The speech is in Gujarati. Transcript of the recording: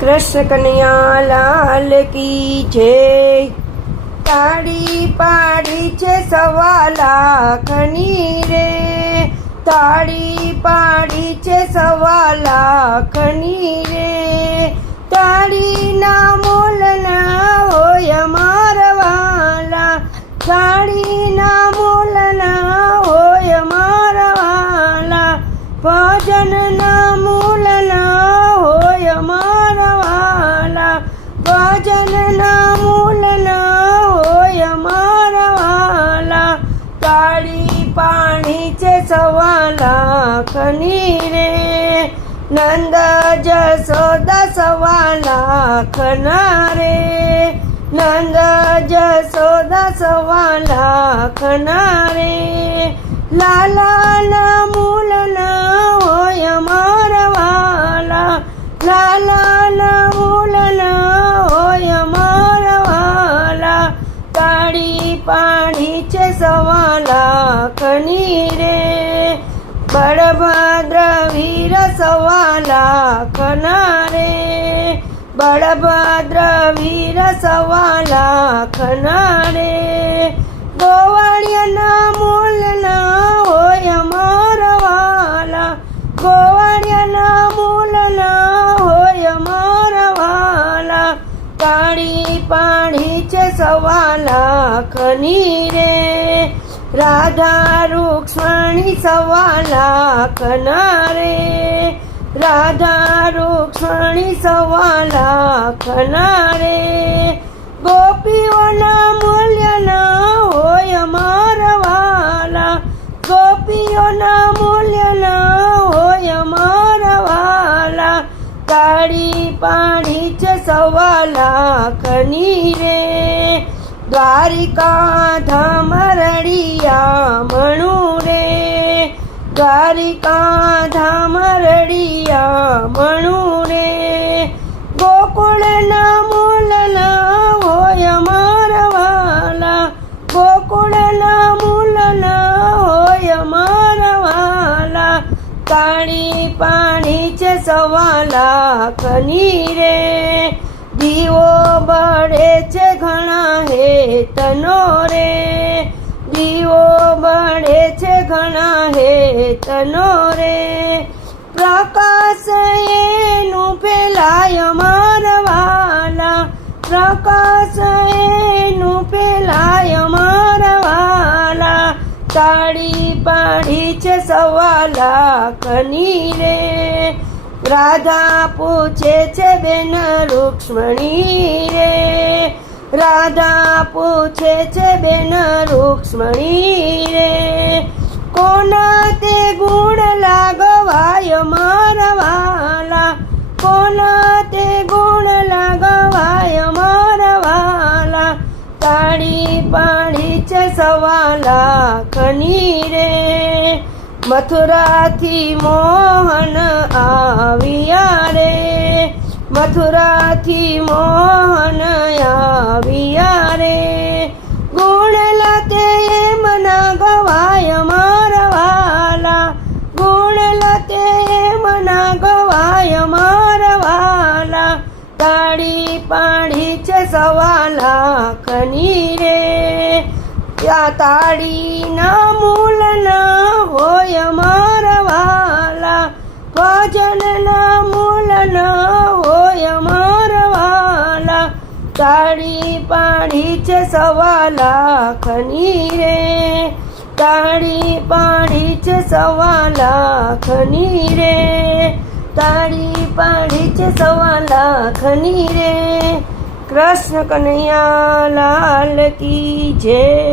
કૃષ્ણ કનૈયા લાલ કી જય તાળી પાડી છે સવા લાખની રે. તાળી પાડી છે સવા લાખની રે. તાળીના ભજનના મૂલના હોય મારવાલા કાળી પાણી છે સવા લાખની રે નંદ જસોદા સવા લાખના રે નંદ જસોદા સવા લાખના રે લાલાના મૂલના પાણી છે સવા લાખની રે. બળભદ્ર વીર સવા લાખના રે. બળભદ્ર વીર સવા લાખના રે. ગોવાળિયાના મૂલના હોય મારવાલા ગોવાળિયાના મૂલના હોય મારવાલા કાળી પાણી છે સવા લાખની રે રાધા રૂક્ષ્મણી સવા લાખના રે રાધા રૂક્ષ્મણી સવા લાખના રે ગોપીઓના મૂલ્યના હોય મારવાલા ગોપીઓના મૂલ્યના હોય મારવાલા કાળી પાણી છે સવા લાખની દ્વારિકા ધામ રડિયા મણુ રે દ્વારિકા ધામ રડિયા મણુ રે ગોકુળના મૂલના હોય મારવાલા ગોકુળના મૂલના હોય મારવાલા કાળી પાણી છે સવાલા કની રે દીવો બળે છે ઘણા હેતનો રે. દીવો બળે છે ઘણા હેતનો રે. પ્રકાશ એનું ફેલાય મારવાલા પ્રકાશ એનું ફેલાય મારવાલા તાળી પાડી છે સવા લાખની રે. રાધા પૂછે છે બેન રૂક્ષ્મણી રે. રાધા પૂછે છે બેન રૂક્ષ્મણી રે. કોના તે ગુણ લાગવાય મારવાલા કોના તે ગુણ લાગવાય મારવાલા તાળી પાણી છે સવા લાખની. મથુરાથી મોહન આવ્યા રે. મથુરાથી મોહન આવ્યા રે. ગુણ લતે મના ગવાય મારવાલા ગુણ લતે મના ગવાય મારવાલા તાળી પાણી છે સવા લાખની રે. ત્યાં તાળીના મૂલના હોય મારવાલા ભજનના મૂલના હોય મારવાલા તાળી પાણી છે સવા લાખની રે. તાળી પાણી છે સવા લાખની રે. તાળી પાડી છે સવા લાખની રે. કૃષ્ણ કનૈયા લાલ કી જય.